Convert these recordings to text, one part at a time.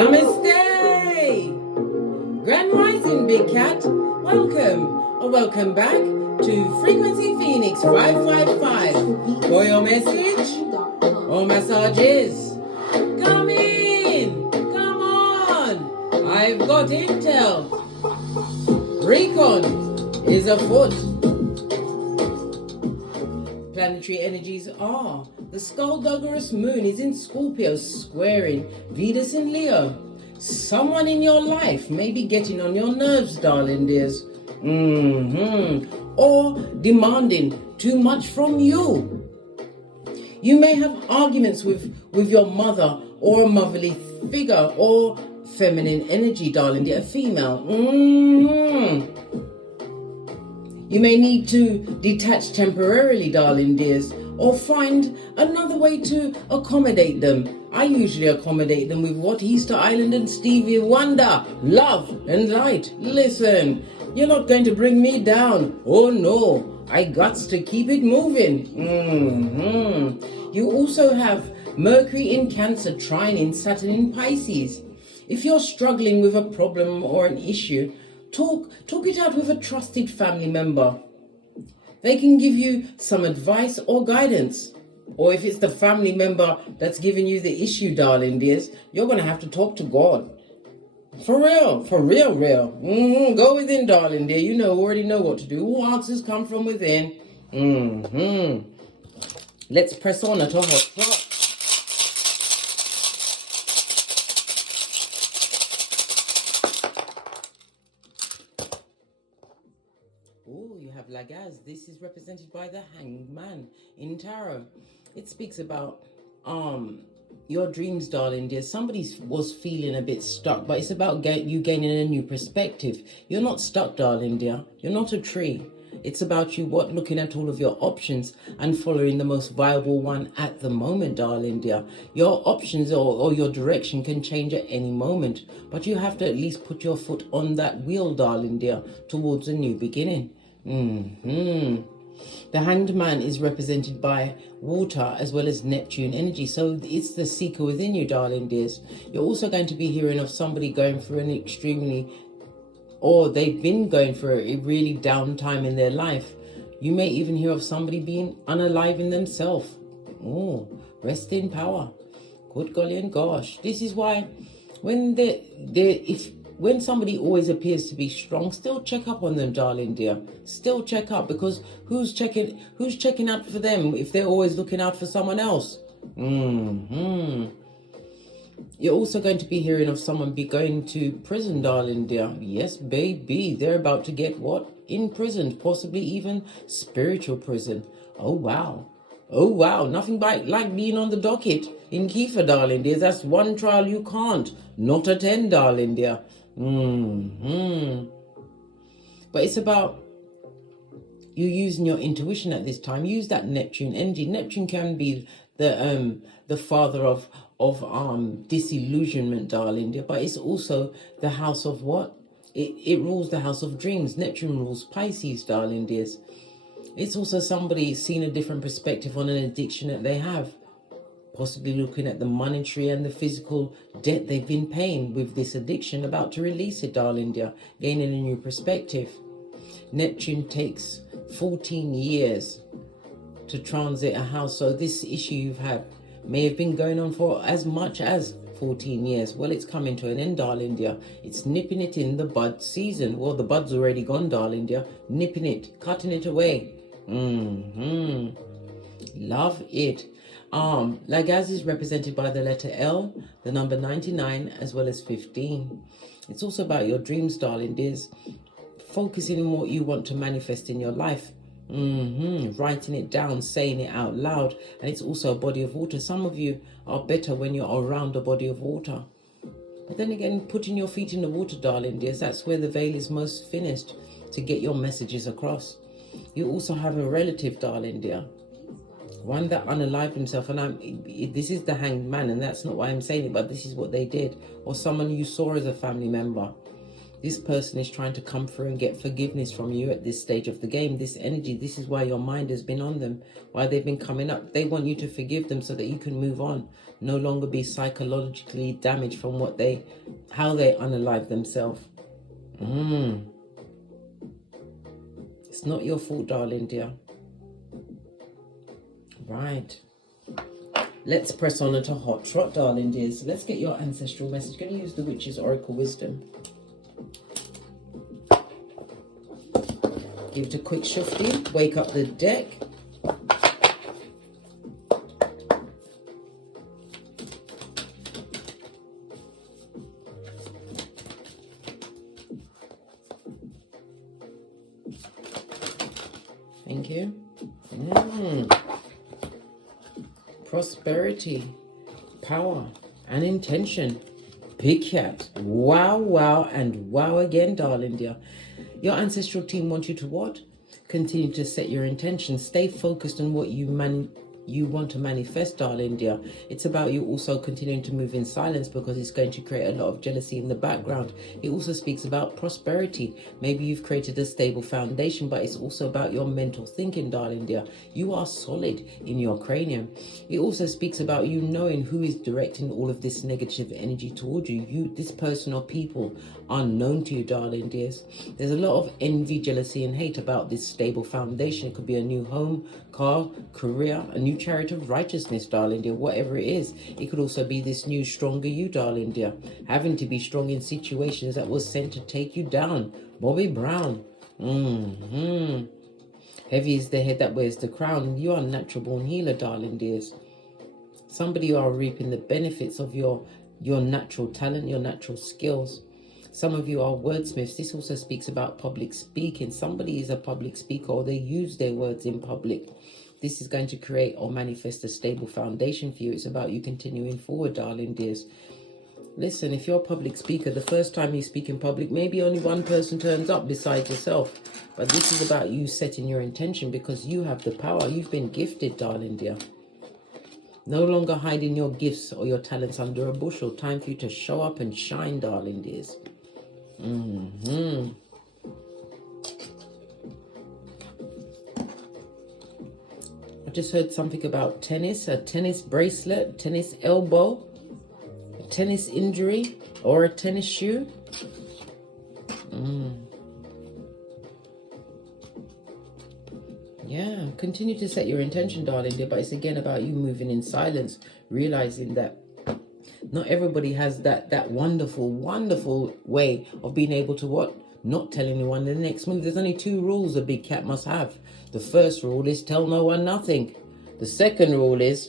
Namaste! Grand Rising, Big Cat. Welcome or welcome back to Frequency Phoenix 555 for your message or massages. Come in! Come on! I've got intel. Recon is afoot. Planetary energies are. The skullduggerous moon is in Scorpio, squaring Venus in Leo. Someone in your life may be getting on your nerves, darling dears. Or demanding too much from you. You may have arguments with your mother or a motherly figure or feminine energy, darling dear, a female. You may need to detach temporarily, darling dears, or find another way to accommodate them. I usually accommodate them with what Easter Island and Stevie Wonder, love and light. Listen, you're not going to bring me down. Oh no, I gots to keep it moving. You also have Mercury in Cancer trining Saturn in Pisces. If you're struggling with a problem or an issue, talk it out with a trusted family member. They can give you some advice or guidance. Or if it's the family member that's giving you the issue, darling dears, you're going to have to talk to God. For real. Go within, darling dear. You already know what to do. All answers come from within. Let's press on at a hot spot. Oh, you have Lagaz. This is represented by the Hanged Man in Tarot. It speaks about your dreams, darling dear. Somebody was feeling a bit stuck, but it's about you gaining a new perspective. You're not stuck, darling dear. You're not a tree. It's about you looking at all of your options and following the most viable one at the moment, darling dear. Your options or your direction can change at any moment, but you have to at least put your foot on that wheel, darling dear, towards a new beginning. The Hanged Man is represented by water as well as Neptune energy. So it's the seeker within you, darling dears. You're also going to be hearing of somebody going through an or they've been going through a really down time in their life. You may even hear of somebody being unaliving themselves. Oh, rest in power. Good golly and gosh. This is why when when somebody always appears to be strong, still check up on them, darling dear. Still check up, because who's checking out for them if they're always looking out for someone else? You're also going to be hearing of someone going to prison, darling dear. Yes, baby. They're about to get what? Imprisoned, possibly even spiritual prison. Oh, wow. Nothing like being on the docket in Kiefer, darling dear. That's one trial you can't not attend, darling dear. But it's about you using your intuition at this time. Use that Neptune energy. Neptune can be the father of disillusionment, darling dear, but it's also the house of what? It rules the house of dreams. Neptune rules Pisces, darling dears. It's also somebody seeing a different perspective on an addiction that they have. Possibly looking at the monetary and the physical debt they've been paying with this addiction, about to release it, darling dear, gaining a new perspective. Neptune takes 14 years to transit a house, so this issue you've had may have been going on for as much as 14 years. Well, it's coming to an end, darling dear. It's nipping it in the bud season. Well, the bud's already gone, darling dear. Nipping it, cutting it away. Love it. Lagaz is represented by the letter L, the number 99, as well as 15. It's also about your dreams, darling dears. Focusing on what you want to manifest in your life. Writing it down, saying it out loud. And it's also a body of water. Some of you are better when you're around a body of water. But then again, putting your feet in the water, darling dears, that's where the veil is most finished to get your messages across. You also have a relative, darling dear. One that unalived himself, and this is the Hanged Man, and that's not why I'm saying it, but this is what they did. Or someone you saw as a family member. This person is trying to come through and get forgiveness from you at this stage of the game. This energy, this is why your mind has been on them, why they've been coming up. They want you to forgive them so that you can move on, no longer be psychologically damaged from how they unalive themselves. It's not your fault, darling dear. Right. Let's press on into Hot Trot, darling dears. Let's get your ancestral message. Going to use the Witch's Oracle Wisdom. Give it a quick shufty. Wake up the deck. Thank you. Prosperity, power, and intention. Big cat. Wow, wow, and wow again, darling dear. Your ancestral team wants you to what? Continue to set your intentions. Stay focused on what you want to manifest, darling dear. It's about you also continuing to move in silence, because it's going to create a lot of jealousy in the background. It also speaks about prosperity. Maybe you've created a stable foundation, but it's also about your mental thinking, darling dear. You are solid in your cranium. It also speaks about you knowing who is directing all of this negative energy towards you. This person or people are known to you, darling dears. There's a lot of envy, jealousy, and hate about this stable foundation. It could be a new home, car, career, a new chariot of righteousness, darling dear, whatever it is. It could also be this new stronger you, darling dear, having to be strong in situations that was sent to take you down. Bobby Brown. Heavy is the head that wears the crown. You are a natural born healer, darling dears. Somebody who are reaping the benefits of your natural talent, your natural skills. Some of you are wordsmiths. This also speaks about public speaking. Somebody is a public speaker, or they use their words in public. This is going to create or manifest a stable foundation for you. It's about you continuing forward, darling dears. Listen, if you're a public speaker, the first time you speak in public, maybe only one person turns up besides yourself. But this is about you setting your intention, because you have the power. You've been gifted, darling dear. No longer hiding your gifts or your talents under a bushel. Time for you to show up and shine, darling dears. I just heard something about tennis, a tennis bracelet, tennis elbow, a tennis injury, or a tennis shoe. Yeah, continue to set your intention, darling dear, but it's again about you moving in silence, realizing that not everybody has that wonderful, wonderful way of being able to what? Not tell anyone the next move. There's only 2 rules a big cat must have. The first rule is tell no one nothing. The second rule is...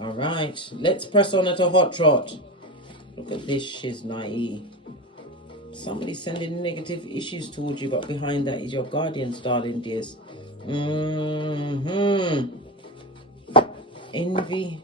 All right, let's press on at a Hot Trot. Look at this shiznai. Somebody sending negative issues towards you, but behind that is your guardians, darling dears. Envy,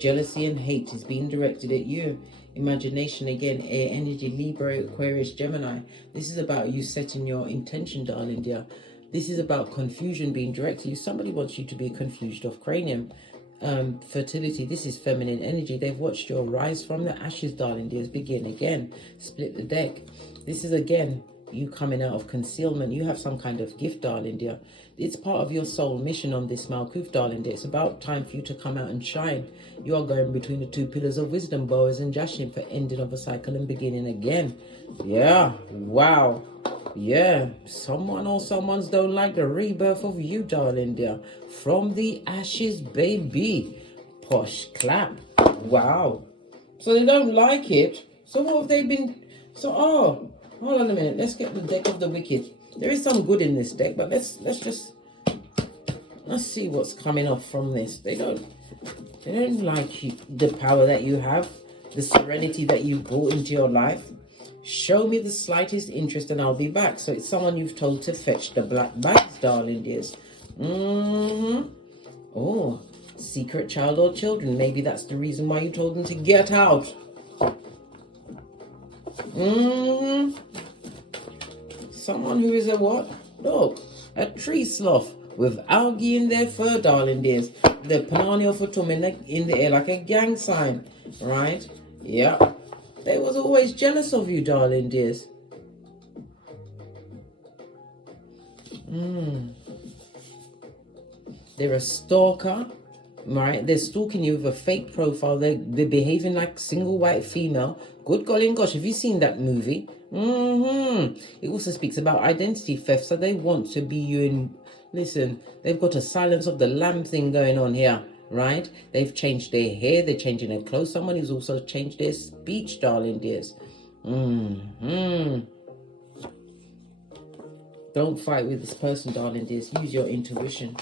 jealousy, and hate is being directed at you. Imagination, again, air energy, Libra, Aquarius, Gemini. This is about you setting your intention, darling dear. This is about confusion being directed at you. Somebody wants you to be confused of cranium. Fertility, this is feminine energy. They've watched your rise from the ashes, darling dears. Begin again. Split the deck. This is again you coming out of concealment. You have some kind of gift, darling dear. It's part of your soul mission on this Malkuth, darling dear. It's about time for you to come out and shine. You are going between the 2 pillars of wisdom, Boaz and Jashim, for ending of a cycle and beginning again. Yeah, wow. Yeah, someone or someone's don't like the rebirth of you, darling dear. From the ashes, baby. Posh clap. Wow. So they don't like it. So what have they been... So, hold on a minute. Let's get the deck of the wicked. There is some good in this deck, but let's see what's coming off from this. They don't like you, the power that you have, the serenity that you brought into your life. Show me the slightest interest and I'll be back. So it's someone you've told to fetch the black bags, darling dears. Oh, secret child or children. Maybe that's the reason why you told them to get out. Someone who is a what? Look, a tree sloth with algae in their fur, darling dears. The Panania for in the air like a gang sign, right? Yeah. They was always jealous of you, darling dears. They're a stalker, right? They're stalking you with a fake profile. They're behaving like single white female. Good golly gosh, have you seen that movie? It also speaks about identity theft. So they want to be you in... Listen, they've got a Silence of the Lamb thing going on here, right? They've changed their hair. They're changing their clothes. Someone who's also changed their speech, darling dears. Don't fight with this person, darling dears. Use your intuition.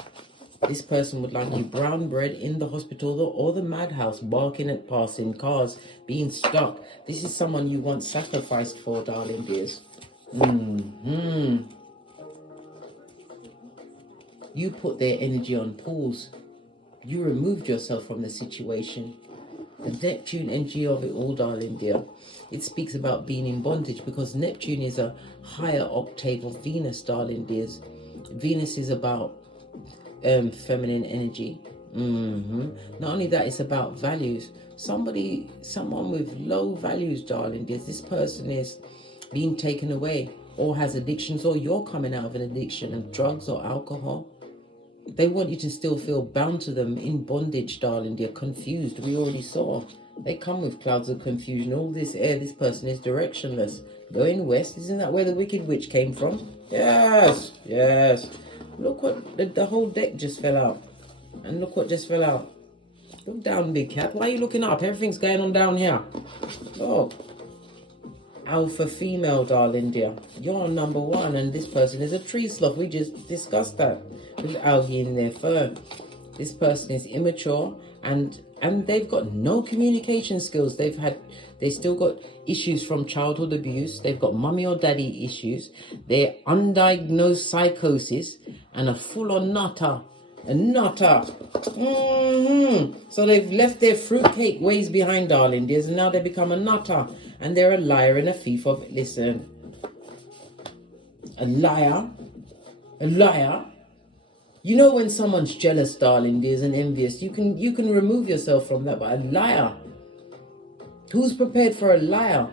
This person would like you brown bread in the hospital or the madhouse, barking at passing cars, being stuck. This is someone you once sacrificed for, darling dears. You put their energy on pause. You removed yourself from the situation. The Neptune energy of it all, darling dear. It speaks about being in bondage because Neptune is a higher octave of Venus, darling dears. Venus is about feminine energy. Not only that, it's about values. Someone with low values, darling dears. This person is being taken away or has addictions, or you're coming out of an addiction of drugs or alcohol. They want you to still feel bound to them, in bondage, darling. They're confused. We already saw. They come with clouds of confusion. All this air, this person is directionless. Going west. Isn't that where the Wicked Witch came from? Yes, yes. Look what, the whole deck just fell out. And look what just fell out. Look down, big cat. Why are you looking up? Everything's going on down here. Look. Alpha female, darling dear. You're number one, and this person is a tree sloth. We just discussed that with algae in their fur. This person is immature, and they've got no communication skills. They still got issues from childhood abuse. They've got mummy or daddy issues. They're undiagnosed psychosis and a full-on nutter. A nutter. So they've left their fruitcake ways behind, darling dears, and now they become a nutter. And they're a liar and a thief of... Listen. A liar. A liar. You know when someone's jealous, darling dears, and envious, you can remove yourself from that. But a liar... Who's prepared for a liar?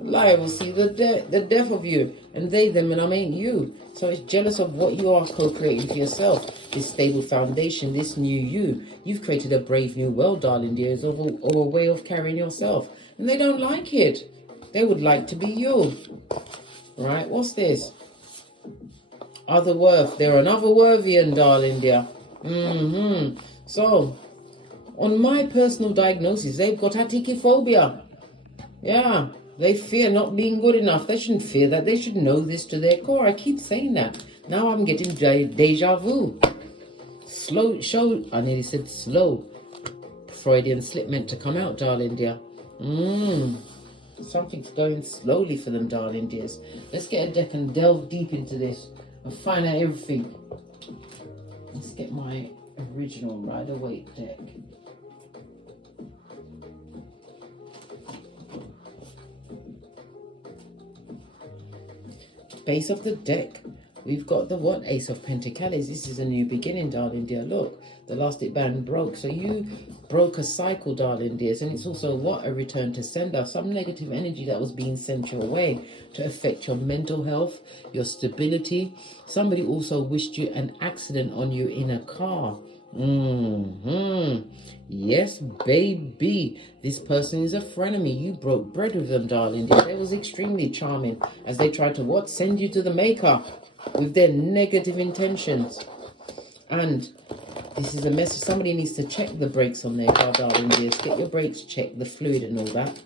A liar will see the death of you. And they, them, and I ain't you. So it's jealous of what you are co-creating for yourself. This stable foundation, this new you. You've created a brave new world, darling dears, or a way of carrying yourself. And they don't like it. They would like to be you. Right? What's this? Other worth. They're an otherworthian, darling dear. So, on my personal diagnosis, they've got atikiphobia. Yeah. They fear not being good enough. They shouldn't fear that. They should know this to their core. I keep saying that. Now I'm getting deja vu. I nearly said slow. Freudian slip meant to come out, darling dear. Something's going slowly for them, darling dears. Let's get a deck and delve deep into this and find out everything. Let's get my original Rider-Waite deck. Base of the deck, we've got the what? Ace of Pentacles. This is a new beginning, darling dear. Look, the last band broke. So you broke a cycle, darling dears. And it's also what? A return to sender. Some negative energy that was being sent your way to affect your mental health, your stability. Somebody also wished you an accident on you in a car. Yes, baby. This person is a frenemy. You broke bread with them, darling. They was extremely charming as they tried to what? Send you to the maker with their negative intentions. And this is a message. Somebody needs to check the brakes on their car, darling dears. Get your brakes checked, the fluid and all that.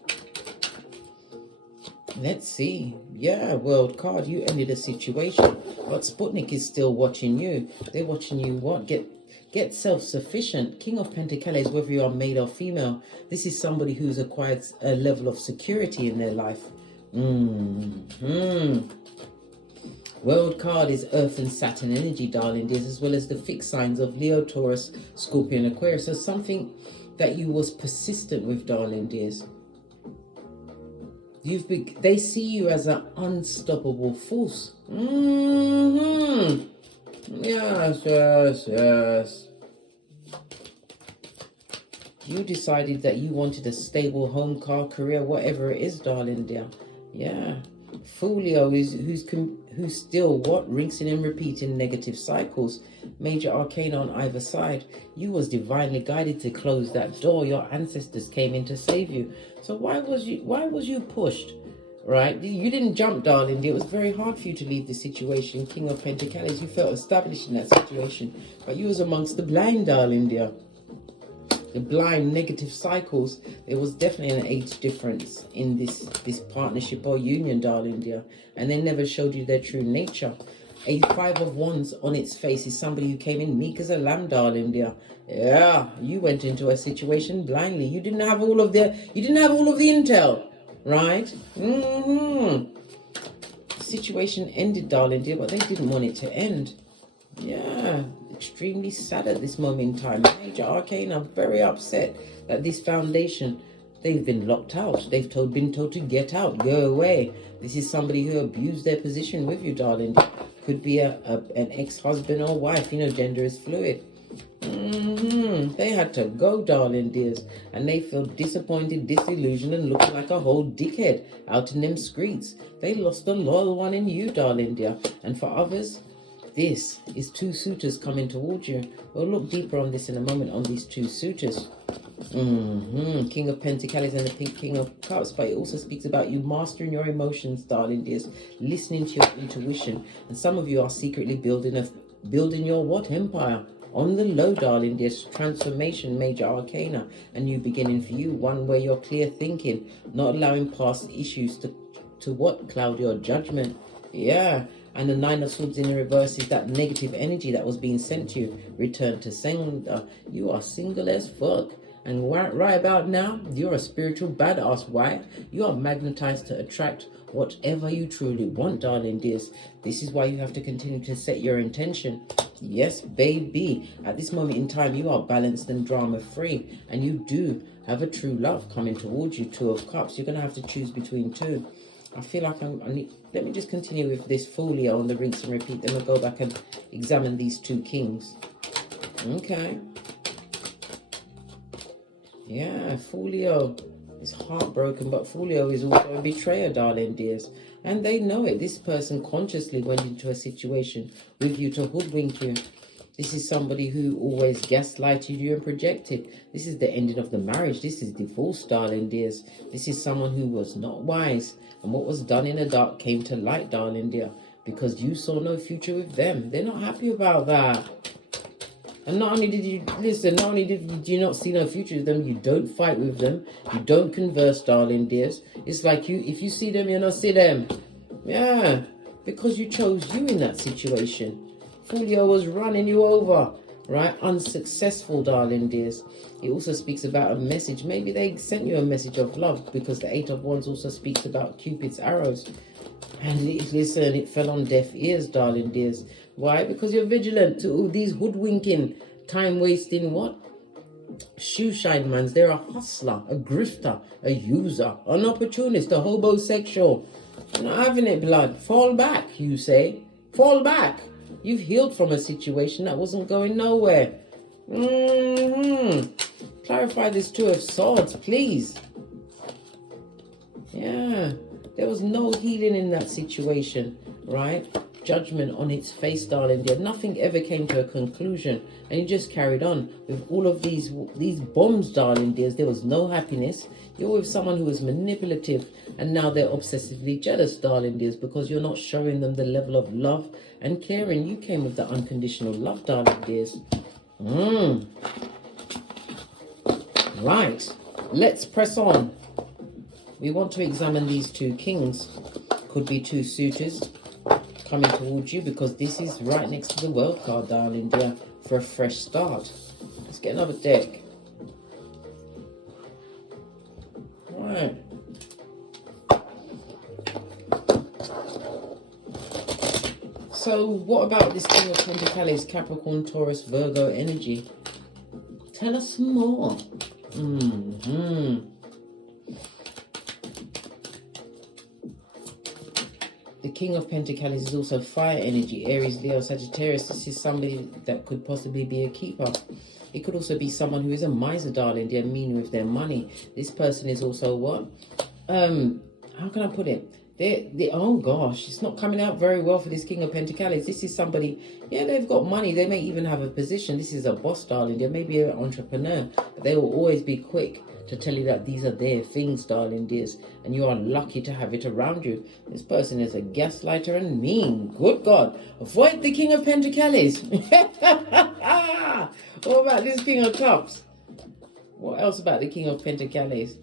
Let's see. Yeah, world card. You ended a situation. But Sputnik is still watching you. They're watching you what? Get self-sufficient. King of Pentacles, whether you are male or female, this is somebody who's acquired a level of security in their life. World card is Earth and Saturn energy, darling dears, as well as the fixed signs of Leo, Taurus, Scorpion, Aquarius. So something that you was persistent with, darling dears. They see you as an unstoppable force. Yes, yes, yes. You decided that you wanted a stable home, car, career, whatever it is, darling dear. Yeah. Folio is who's still what? Rinsing and repeating negative cycles. Major arcana on either side. You was divinely guided to close that door. Your ancestors came in to save you. So why was you pushed? Right? You didn't jump, darling. It was very hard for you to leave the situation. King of Pentacles, you felt established in that situation. But you was amongst the blind, darling dear. The blind negative cycles. There was definitely an age difference in this partnership or union, darling dear. And they never showed you their true nature. A 5 of Wands on its face is somebody who came in meek as a lamb, darling dear. Yeah, you went into a situation blindly. You didn't have all of the intel, right? Situation ended, darling dear, but they didn't want it to end. Yeah, extremely sad at this moment in time. Major arcana, very upset that this foundation, they've been locked out. They've been told to get out, go away. This is somebody who abused their position with you, darling. Could be an ex-husband or wife. Gender is fluid. They had to go, darling dears, and they feel disappointed, disillusioned, and looking like a whole dickhead out in them streets. They lost a loyal one in you, darling dear. And for others, this is 2 suitors coming towards you. We'll look deeper on this in a moment, on these 2 suitors. King of Pentacles and the Pink King of Cups. But it also speaks about you mastering your emotions, darling dears, listening to your intuition. And some of you are secretly building your what? Empire. On the low, darling dears. Transformation, major arcana. A new beginning for you. One where you're clear thinking, not allowing past issues to what? Cloud your judgment. Yeah. And the 9 of Swords in the reverse is that negative energy that was being sent to you. Return to sender. You are single as fuck. And right about now, you're a spiritual badass. Why? You are magnetized to attract whatever you truly want, darling dears. This is why you have to continue to set your intention. Yes, baby. At this moment in time, you are balanced and drama-free. And you do have a true love coming towards you. 2 of Cups. You're going to have to choose between 2. I feel like let me just continue with this folio on the rinse and repeat. Then we'll go back and examine these 2 kings. Okay. Yeah, folio is heartbroken, but folio is also a betrayer, darling dears. And they know it. This person consciously went into a situation with you to hoodwink you. This is somebody who always gaslighted you and projected. This is the ending of the marriage. This is divorce, darling dears. This is someone who was not wise. And what was done in the dark came to light, darling dear. Because you saw no future with them. They're not happy about that. And not only did you, listen, not only did you not see no future with them, you don't fight with them. You don't converse, darling dears. It's like if you see them, you not see them. Yeah. Because you chose you in that situation. Folio was running you over, right? Unsuccessful, darling dears. It also speaks about a message. Maybe they sent you a message of love, because the 8 of Wands also speaks about Cupid's arrows. And listen, it fell on deaf ears, darling dears. Why? Because you're vigilant to all these hoodwinking, time-wasting what? Shoeshine mans. They're a hustler, a grifter, a user, an opportunist, a homosexual. You're not having it, blood. Fall back, you say. Fall back. You've healed from a situation that wasn't going nowhere. Clarify this 2 of Swords, please. Yeah. There was no healing in that situation, right? Judgment on its face, darling dear. Nothing ever came to a conclusion, and you just carried on with all of these bombs, darling dears. There was no happiness. You're with someone who was manipulative, and now they're obsessively jealous, darling dears, because you're not showing them the level of love and caring. You came with the unconditional love, darling dears. Right, let's press on. We want to examine these 2 kings. Could be 2 suitors coming towards you, because this is right next to the World card, darling dear, for a fresh start. Let's get another deck. Right. So what about this King of Pentacles, Capricorn, Taurus, Virgo energy? Tell us more. The King of Pentacles is also fire energy, Aries, Leo, Sagittarius. This is somebody that could possibly be a keeper. It could also be someone who is a miser, darling. They're mean with their money. This person is also what? How can I put it? Oh gosh, it's not coming out very well for this King of Pentacles. This is somebody, yeah, they've got money. They may even have a position. This is a boss, darling. They may be an entrepreneur, but they will always be quick to tell you that these are their things, darling dears, and you are lucky to have it around you. This person is a gaslighter and mean. Good God. Avoid the King of Pentacles. What about this King of Cups? What else about the King of Pentacles?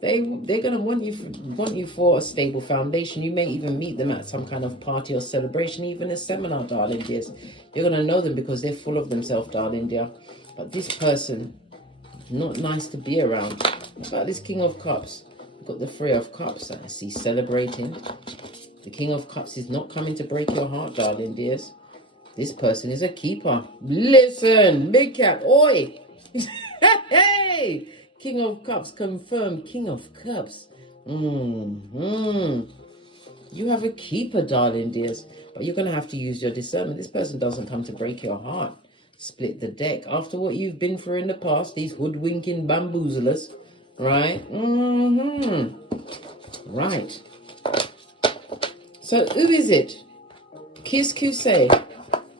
They're gonna want you for a stable foundation. You may even meet them at some kind of party or celebration, even a seminar, darling dears. You're gonna know them because they're full of themselves, darling dear. But this person, not nice to be around. What about this King of Cups? We've got the Three of Cups that I see celebrating. The King of Cups is not coming to break your heart, darling dears. This person is a keeper. Listen, big cat, oi! Hey! King of Cups, confirmed. King of Cups. You have a keeper, darling dears. But you're going to have to use your discernment. This person doesn't come to break your heart. Split the deck. After what you've been through in the past, these hoodwinking bamboozlers, right? Right. So, who is it? Kiss Kusei.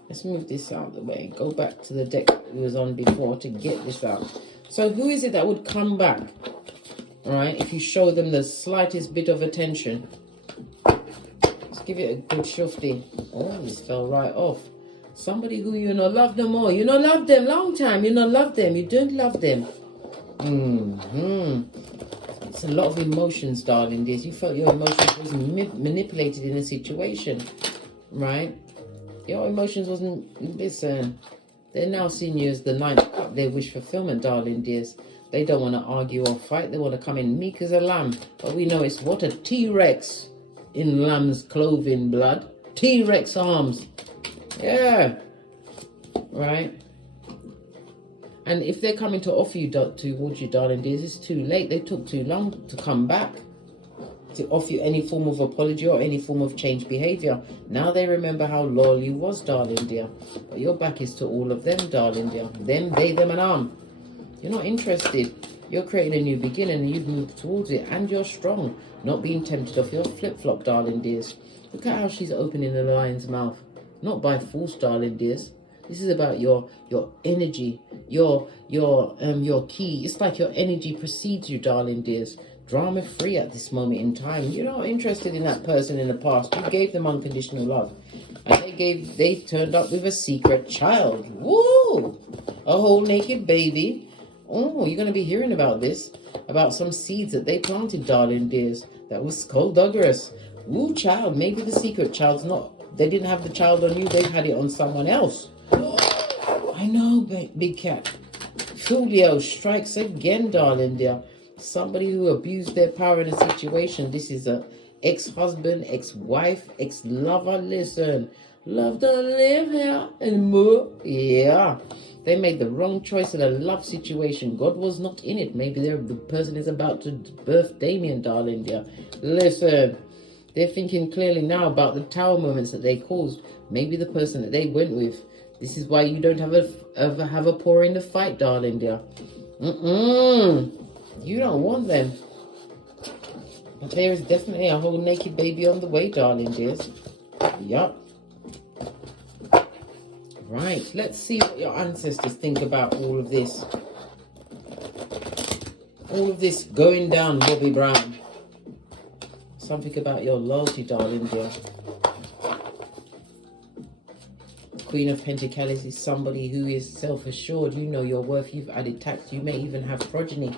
Let's move this out of the way. Go back to the deck we was on before to get this out. So who is it that would come back, all right, if you show them the slightest bit of attention? Let's give it a good shufty. Oh, this fell right off. Somebody who you know love no more. You know love them long time. You know love them. You don't love them. It's a lot of emotions, darling dears. You felt your emotions was manipulated in a situation, right? Your emotions wasn't, listen. They're now seeing you as the ninth cup, their wish fulfillment, darling dears. They don't want to argue or fight. They want to come in meek as a lamb. But we know it's what a T-Rex in lamb's clothing, blood. T-Rex arms. Yeah. Right. And if they're coming to offer you towards you, darling dears, it's too late. They took too long to come back to offer you any form of apology or any form of change behavior. Now they remember how loyal you was, darling dear. But your back is to all of them, darling dear. Them, they, them, and you're not interested. You're creating a new beginning and you've moved towards it. And you're strong. Not being tempted off your flip-flop, darling dears. Look at how she's opening the lion's mouth. Not by force, darling dears. This is about your energy, your key. It's like your energy precedes you, darling dears. Drama free at this moment in time. You're not interested in that person in the past. You gave them unconditional love. And they turned up with a secret child. Woo! A whole naked baby. Oh, you're going to be hearing about this. About some seeds that they planted, darling dears. That was skullduggerous. Woo, child. Maybe the secret child's not. They didn't have the child on you. They've had it on someone else. I know, big cat. Fulio strikes again, darling dear. Somebody who abused their power in a situation. This is a ex-husband, ex-wife, ex-lover. Listen, love to live here and more. Yeah, they made the wrong choice in a love situation. God was not in it. Maybe the person is about to birth Damien, darling dear. Listen, they're thinking clearly now about the tower moments that they caused. Maybe the person that they went with. This is why you don't ever have a pour in the fight, darling dear. You don't want them. But there is definitely a whole naked baby on the way, darling dears. Yup. Right, let's see what your ancestors think about all of this. All of this going down, Bobby Brown. Something about your loyalty, darling dear. Queen of Pentacles is somebody who is self-assured. You know your worth. You've added tact. You may even have progeny.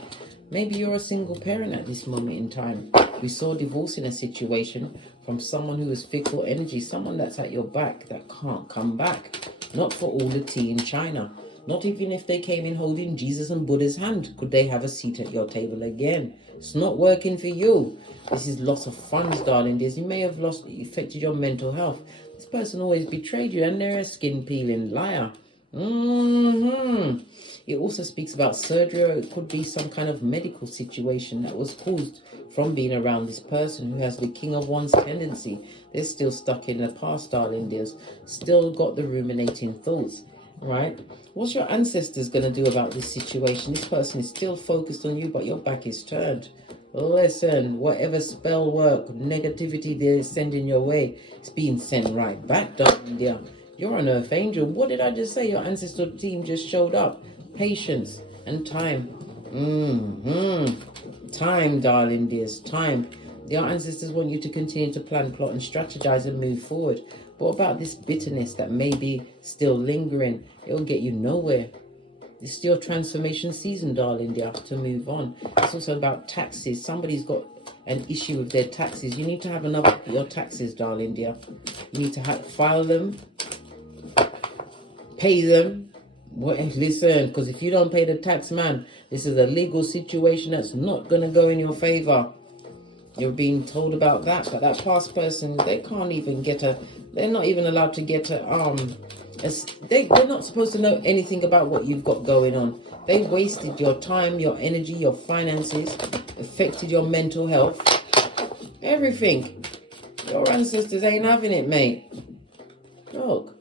Maybe you're a single parent at this moment in time. We saw divorce in a situation from someone who is fickle energy. Someone that's at your back that can't come back. Not for all the tea in China. Not even if they came in holding Jesus and Buddha's hand. Could they have a seat at your table again? It's not working for you. This is loss of funds, darling dears. You may have affected your mental health. This person always betrayed you and they're a skin-peeling liar. It also speaks about surgery, or it could be some kind of medical situation that was caused from being around this person who has the King of Wands tendency. They're still stuck in the past, darling dears. Still got the ruminating thoughts. right? What's your ancestors going to do about this situation? This person is still focused on you, but your back is turned. Listen, whatever spell work, negativity they're sending your way, it's being sent right back, darling dear. You're an earth angel. What did I just say? Your ancestral team just showed up. Patience and time. Time, darling dears, time. Your ancestors want you to continue to plan, plot, and strategize and move forward. But what about this bitterness that may be still lingering? It'll get you nowhere. It's your transformation season, darling dear, to move on. It's also about taxes. Somebody's got an issue with their taxes. You need to have another look at your taxes, darling dear. You need to file them, pay them. Listen, because if you don't pay the tax, man, this is a legal situation that's not going to go in your favor. You're being told about that, but that past person, they can't even get they're not even allowed to get they're not supposed to know anything about what you've got going on. They wasted your time, your energy, your finances, affected your mental health, everything. Your ancestors ain't having it, mate. Look.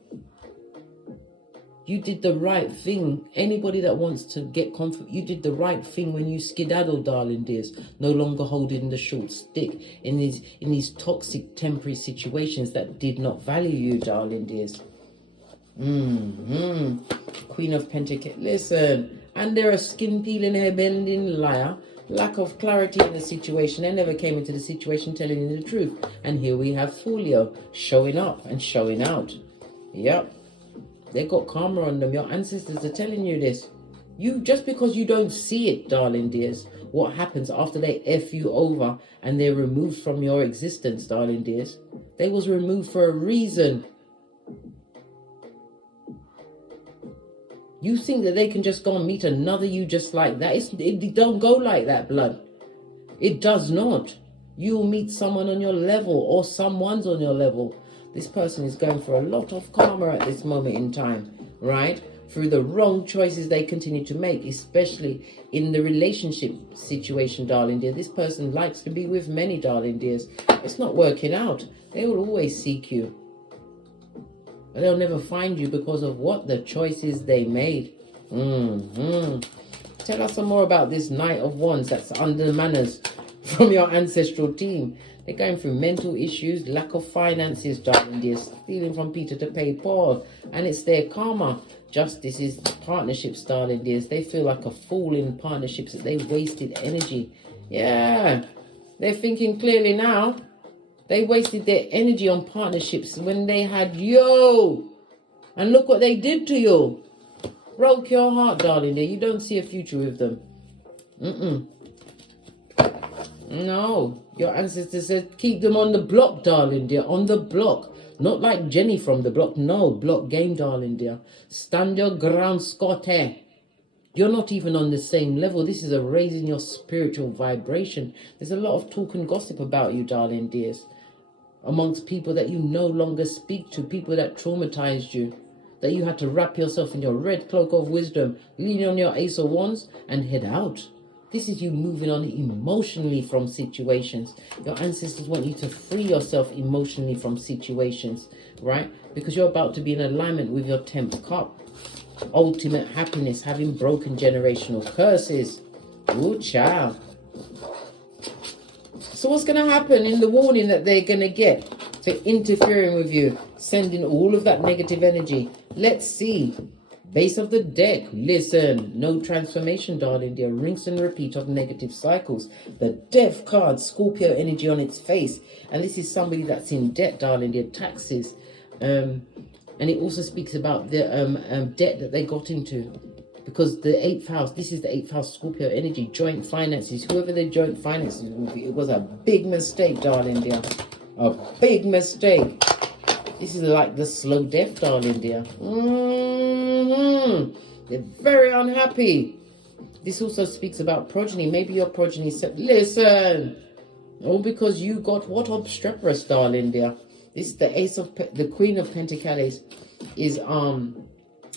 You did the right thing. Anybody that wants to get comfort, you did the right thing when you skedaddled, darling dears. No longer holding the short stick in these toxic temporary situations that did not value you, darling dears. Queen of Pentacles. Listen, and they're a skin peeling, hair bending liar. Lack of clarity in the situation. They never came into the situation telling you the truth. And here we have Folio showing up and showing out. Yep. They got karma on them. Your ancestors are telling you this. Just because you don't see it, darling dears, what happens after they F you over and they're removed from your existence, darling dears. They was removed for a reason. You think that they can just go and meet another you just like that? It don't go like that, blood. It does not. You'll meet someone on your level or someone's on your level. This person is going for a lot of karma at this moment in time, right? Through the wrong choices they continue to make, especially in the relationship situation, darling dear. This person likes to be with many, darling dears. It's not working out. They will always seek you. But they'll never find you because of what? The choices they made. Tell us some more about this Knight of Wands that's under manners from your ancestral team. They're going through mental issues, lack of finances, darling dear, stealing from Peter to pay Paul, and it's their karma. Justice is partnerships, darling dears. They feel like a fool in partnerships, that they wasted energy. Yeah, they're thinking clearly now. They wasted their energy on partnerships when they had you. And look what they did to you. Broke your heart, darling dear. You don't see a future with them. No, your ancestors said keep them on the block, darling dear, on the block. Not like Jenny from the block. No, block game, darling dear. Stand your ground, Scotty. You're not even on the same level. This is a raising your spiritual vibration. There's a lot of talk and gossip about you, darling dears, amongst people that you no longer speak to, people that traumatized you, that you had to wrap yourself in your red cloak of wisdom, lean on your Ace of Wands and head out. This is you moving on emotionally from situations. Your ancestors want you to free yourself emotionally from situations, right? Because you're about to be in alignment with your 10th cup. Ultimate happiness, having broken generational curses. Ooh, child. So what's going to happen in the warning that they're going to get for interfering with you, sending all of that negative energy? Let's see. Base of the deck. Listen, no transformation, darling dear. Rinse and repeat of negative cycles. The Death card, Scorpio energy on its face. And this is somebody that's in debt, darling dear. Taxes. And it also speaks about the debt that they got into. Because the 8th house, this is the 8th house Scorpio energy. Joint finances. Whoever the joint finances with, it was a big mistake, darling dear. A big mistake. This is like the slow death, darling dear. They're very unhappy. This also speaks about progeny. Maybe your progeny said, listen. All because you got what? Obstreperous, darling dear. This is the Ace of the Queen of Pentacles is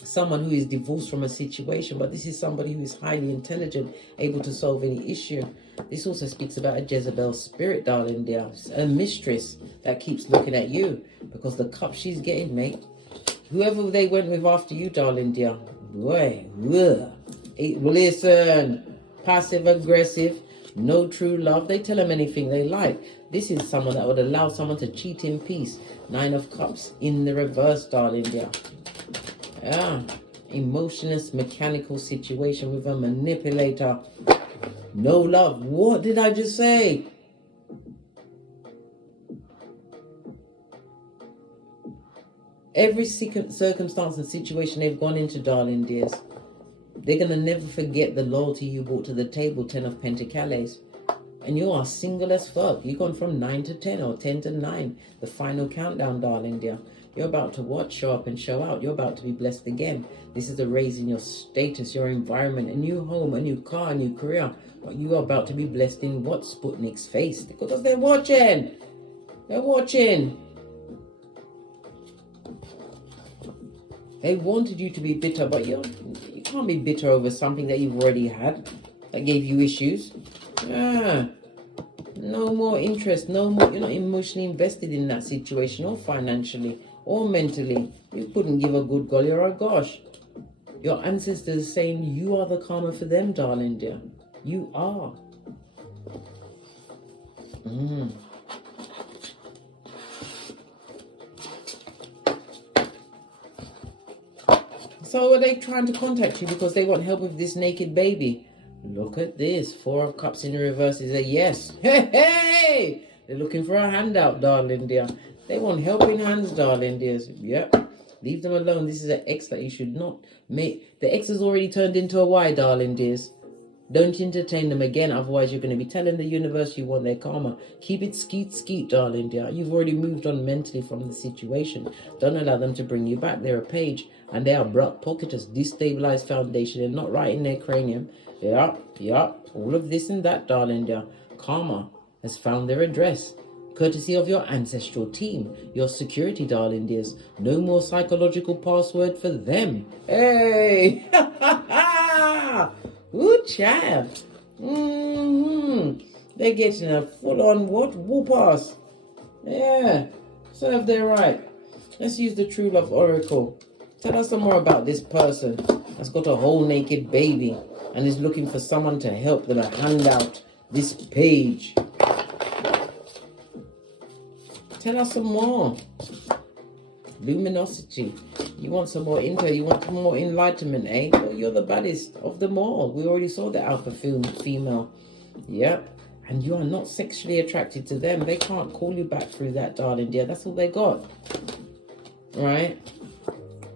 someone who is divorced from a situation, but this is somebody who is highly intelligent, able to solve any issue. This also speaks about a Jezebel spirit, darling dear, a mistress that keeps looking at you, because the cup she's getting, mate, Whoever they went with after you, darling dear, boy, listen, passive aggressive, no true love. They tell them anything they like. This is someone that would allow someone to cheat in peace. 9 of Cups in the reverse, darling dear. Yeah, emotionless, mechanical situation with a manipulator. No love. What did I just say? Every circumstance and situation they've gone into, darling dears, they're going to never forget the loyalty you brought to the table, 10 of Pentacles. And you are single as fuck. You've gone from 9 to 10 or 10 to 9. The final countdown, darling dear. You're about to what? Show up and show out. You're about to be blessed again. This is a raise in your status, your environment, a new home, a new car, a new career. But you are about to be blessed in what? Sputnik's face. Because they're watching. They're watching. They wanted you to be bitter, but you can't be bitter over something that you've already had that gave you issues. Yeah. No more interest, no more. You're not emotionally invested in that situation, or financially, or mentally. You couldn't give a good golly or a gosh. Your ancestors are saying you are the karma for them, darling dear. You are. So are they trying to contact you because they want help with this naked baby? Look at this. 4 of Cups in reverse is a yes. Hey, hey! They're looking for a handout, darling dear. They want helping hands, darling dears. Yep. Leave them alone. This is an X that you should not make. The X has already turned into a Y, darling dears. Don't entertain them again, otherwise you're going to be telling the universe you want their karma. Keep it skeet, darling dear. You've already moved on mentally from the situation. Don't allow them to bring you back. They're a page, and they are block pocketers, destabilized foundation. They're not right in their cranium. Yup. All of this and that, darling dear. Karma has found their address. Courtesy of your ancestral team, your security, darling dears. No more psychological password for them. Hey! Ooh, child. They're getting a full-on what? Whoop-ass. Yeah. Serve their right. Let's use the True Love Oracle. Tell us some more about this person that's got a whole naked baby and is looking for someone to help them hand out this page. Tell us some more. Luminosity. You want some more info? You want some more enlightenment, eh? Well, you're the baddest of them all. We already saw the alpha female. Yep. And you are not sexually attracted to them. They can't call you back through that, darling dear. That's all they got. Right?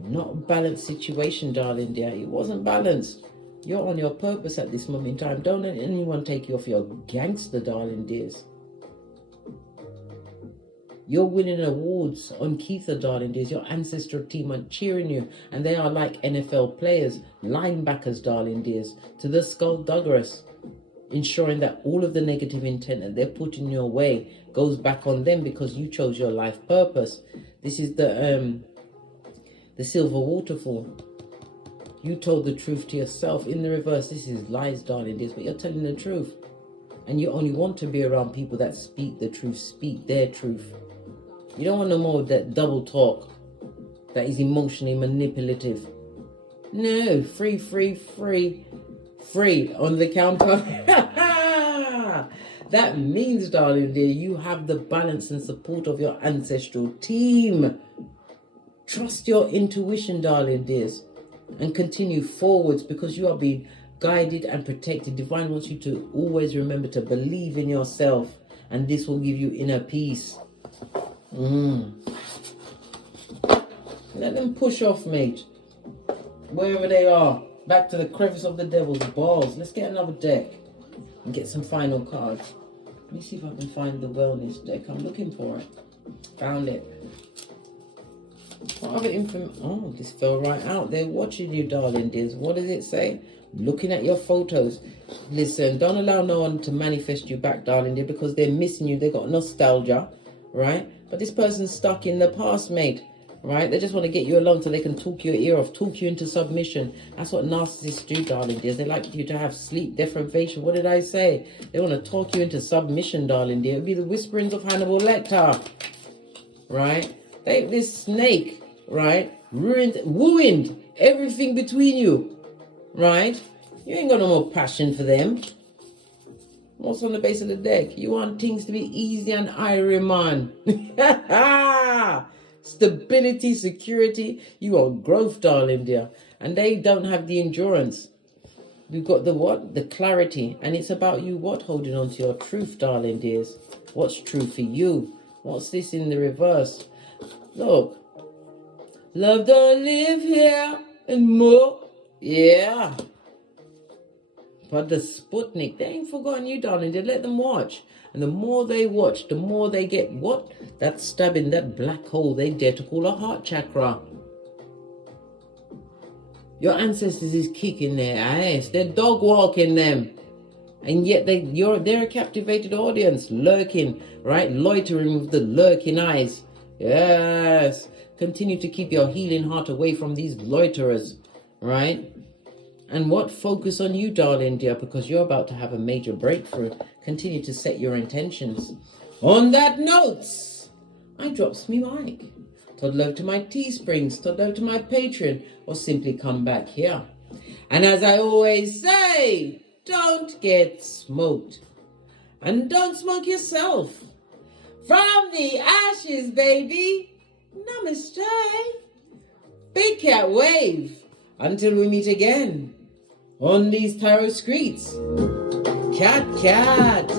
Not a balanced situation, darling dear. It wasn't balanced. You're on your purpose at this moment in time. Don't let anyone take you off your gangster, darling dears. You're winning awards on Keitha, darling dears. Your ancestral team are cheering you. And they are like NFL players, linebackers, darling dears, to the skullduggerous, ensuring that all of the negative intent that they're putting your way goes back on them because you chose your life purpose. This is the silver waterfall. You told the truth to yourself. In the reverse, this is lies, darling dears, but you're telling the truth. And you only want to be around people that speak the truth, speak their truth. You don't want no more of that double talk that is emotionally manipulative. No, free on the counter. That means, darling dear, you have the balance and support of your ancestral team. Trust your intuition, darling dears, and continue forwards because you are being guided and protected. Divine wants you to always remember to believe in yourself, and this will give you inner peace. Let them push off, mate. Wherever they are. Back to the crevice of the devil's balls. Let's get another deck and get some final cards. Let me see if I can find the wellness deck. I'm looking for it. Found it. What other information? Oh, this fell right out. They're watching you, darling dears. What does it say? Looking at your photos. Listen, don't allow no one to manifest you back, darling dear, because they're missing you. They got nostalgia, right? But this person's stuck in the past, mate, right? They just want to get you along so they can talk your ear off, talk you into submission. That's what narcissists do, darling dears. They like you to have sleep deprivation. What did I say? They want to talk you into submission, darling dear. It would be the whisperings of Hannibal Lecter, right? This snake, right, ruined everything between you, right? You ain't got no more passion for them. What's on the base of the deck? You want things to be easy and irie, man. Stability, security. You want growth, darling dear. And they don't have the endurance. You've got the what? The clarity. And it's about you what? Holding on to your truth, darling dears. What's true for you? What's this in the reverse? Look. Love don't live here and more. Yeah. But the Sputnik, they ain't forgotten you, darling. They let them watch. And the more they watch, the more they get what? That stabbing, that black hole they dare to call a heart chakra. Your ancestors is kicking their ass. They're dog walking them. And yet they're a captivated audience, lurking, right? Loitering with the lurking eyes. Yes. Continue to keep your healing heart away from these loiterers, right? And what? Focus on you, darling dear, because you're about to have a major breakthrough. Continue to set your intentions. On that note, I drops me mic. Toddle to my Teesprings, toddle to my Patreon, or simply come back here. And as I always say, don't get smoked. And don't smoke yourself. From the ashes, baby. Namaste. Big cat wave. Until we meet again on these tarot streets. Cat, cat.